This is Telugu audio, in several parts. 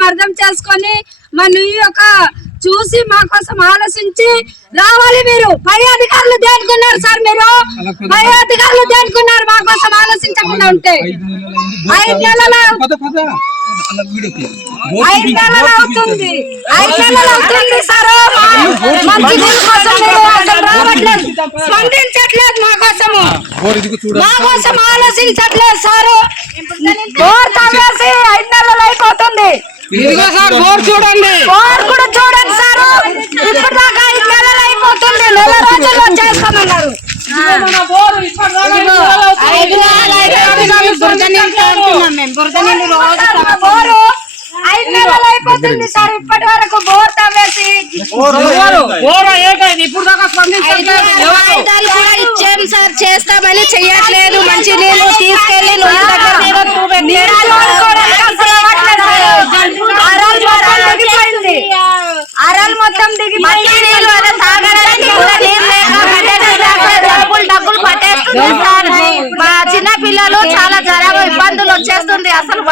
కోసం అర్థం చేసుకొని మా నువ్వు యొక్క చూసి మా కోసం ఆలోచించి రావాలి మీరు. పై అధికారులు దేనుకున్నారు సార్ మీరు? పై అధికారులు దేనుకున్నారు మా కోసం ఆలోచించకుండా ఉంటే? ఐదు నెలల పద పద అలా వీడియో తీ. ఐదు నెలలు అవుతుంది. ఐదు నెలలు అవుతుంది సార్. రావట్లేదు. స్పందించట్లేదు మా కోసము. మా కోసం ఆలోచించట్లేదు సార్ తవ్వేసి ఐదు నెలలు అయిపోతుంది ఇదిగో సార్ బోర్ చూడండి. బోర్ కూడా చూడండి సార్. ఇప్పుడు దాకా ఐదు నెలలు అయిపోతుంది. నెల రోజుల్లో చేస్తామన్నారు. ఐదు నెలలు అయిపోతుంది బురద నీళ్ళు తాగుతున్నాం మేము బురద నీళ్ళు రోజు తాగుతున్నాం. బోరు. ఐదు నెలలు అయిపోతుంది సార్. ఇప్పటి వరకు బోర్ తవ్వేసి. వాయిదాలు కూడా ఇచ్చాం సార్. చేస్తామని చెయ్యట్లేదు. మంచి నీళ్ళు తీసుకెళ్ళి నొయ్యి దగ్గర నీళ్ళు నీళ్ళు తోడుకోవడానికి అసలు అవ్వట్లేదు సార్. అరల్ మొత్తం దిగిపోయింది అరల్ మొత్తం మంచి దిగిపోయింది నీళ్ళు అలా తాగడానికి కూడా నీళ్ళు లేక కట్టెలు లేక డబ్బులు డబ్బులు మా చిన్న పిల్లలు చాలా జ్వరం ఇబ్బందులు వచ్చేస్తుంది. అసలు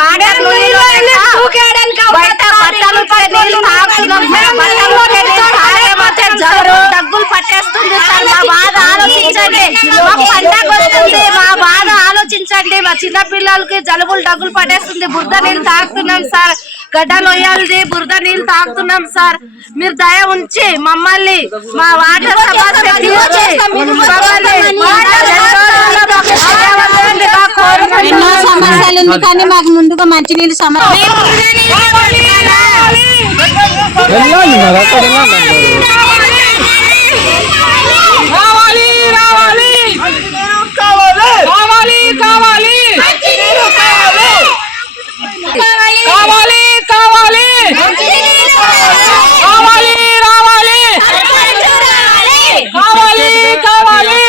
దగ్గులు పట్టేస్తుంది సార్. మా బాధ ఆలోచించండి. మా పండగ వస్తుంది. మా బాధ ఆలోచించండి. మా చిన్న పిల్లలకి జలుబులు దగ్గులు పట్టేస్తుంది. బురద నీళ్ళు తాగుతున్నాం సార్. గడ్డలోయాలది బురద నీళ్ళు తాగుతున్నాం సార్ మీరు దయ ఉంచి మమ్మల్ని మా వాటర్ ఎన్నో సమస్యలు ఉంది కానీ మాకు ముందుగా మంచినీళ్ళు సమస్య వెళ్ళాలి మరి అక్కడ వెళ్ళాలి కావాలి రావాలి కావాలి కావాలి కావాలి కావాలి కావాలి రావాలి కావాలి కావాలి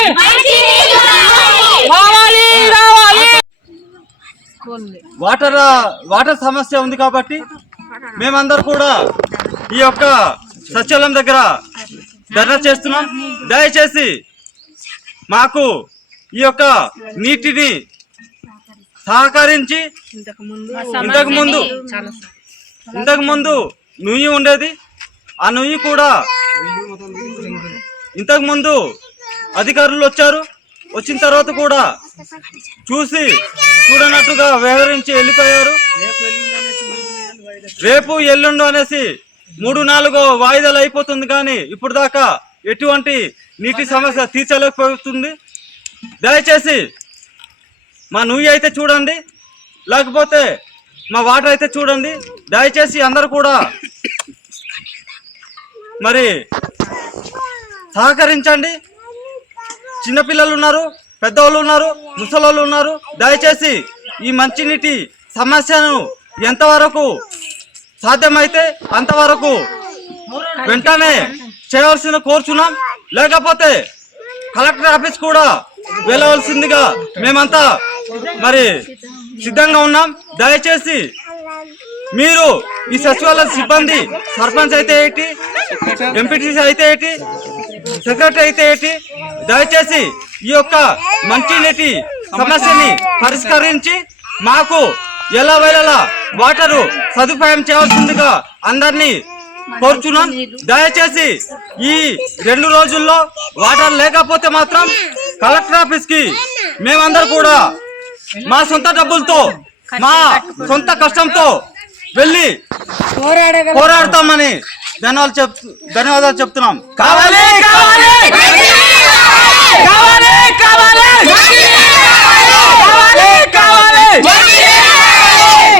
రావాలి రావాలి వాటర్ వాటర్ సమస్య ఉంది కాబట్టి మేమందరూ కూడా ఈ యొక్క సచివాలయం దగ్గర ధర్నా చేస్తున్నాం. దయచేసి మాకు ఈ యొక్క నీటిని సహకరించి ఇంతకు ముందు ఇంతకు ముందు నుయ్యి ఉండేది. ఆ నుయ్యి కూడా ఇంతకు ముందు అధికారులు వచ్చారు. వచ్చిన తర్వాత కూడా చూసి చూడనట్టుగా వ్యవహరించి వెళ్ళిపోయారు. రేపు ఎల్లుండు అనేసి మూడు నాలుగు వాయిదాలు అయిపోతుంది కానీ ఇప్పుడు దాకా ఎటువంటి నీటి సమస్య తీర్చలేకపోతుంది. దయచేసి మా నుయ్యి అయితే చూడండి లేకపోతే మా వాటర్ అయితే చూడండి. దయచేసి అందరూ కూడా మరి సహకరించండి. చిన్నపిల్లలు ఉన్నారు పెద్దవాళ్ళు ఉన్నారు ముసలోళ్ళు ఉన్నారు. దయచేసి ఈ మంచినీటి సమస్యను ఎంతవరకు సాధ్యమైతే అంతవరకు వెంటనే చేయవలసిన కోరుచున్నాం. లేకపోతే కలెక్టర్ ఆఫీస్ కూడా వెళ్ళవలసిందిగా మేమంతా మరి సిద్ధంగా ఉన్నాం. దయచేసి మీరు ఈ సచివాలయ సిబ్బంది సర్పంచ్ అయితే ఏంటి ఎంపీటీసీ అయితే ఏంటి సెక్రటరీ అయితే ఏంటి దయచేసి ఈ యొక్క మంచినీటి సమస్యని పరిష్కరించి మాకు ఎలా వెళ్ళలా వాటరు సదుపాయం చేయవలసిందిగా అందరినీ కోరుచున్నాం. దయచేసి ఈ రెండు రోజుల్లో వాటర్ లేకపోతే మాత్రం కలెక్టర్ ఆఫీస్కి మేమందరూ కూడా మా సొంత డబ్బులతో మా సొంత కష్టంతో వెళ్ళి పోరాడతామని ధన్యవాదాలు చెప్ ధన్యవాదాలు చెప్తున్నాం. కావాలి!